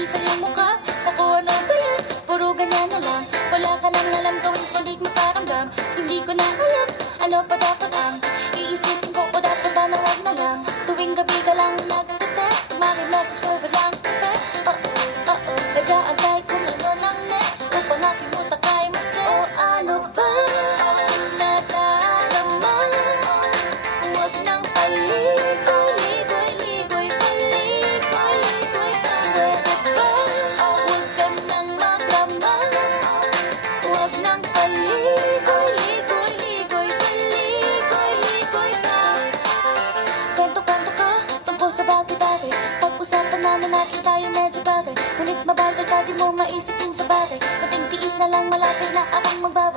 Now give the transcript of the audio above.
ngiti sa iyong mukha. Naku, ano ba yan? Puro ganyan na lang. Wala ka nang alam gawin kundi magparamdam. Hindi ko na alam, ano pa dapat ang iisipin ko o dapat ba na wag na lang. Tuwing gabi ka lang nagte-text, message ko walang effect. Nag-aantay kung ano nang next. Upang aking utak ay masaya. O ano ba ang nadarama? Huwag nang paligoy-ligoy, paligoy-ligoy ka. Pwede ba? Huwag ka nang magrama. Huwag nang paligoy-ligoy, paligoy-ligoy ka. Kwento-kwento ka tungkol sa bagay-bagay. Pag-usapan naman natin tayo medyo bagay. Ngunit mabagal ka, di mo maisipin sa bagay. Kunting tiis na lang, malapit na akong magbago.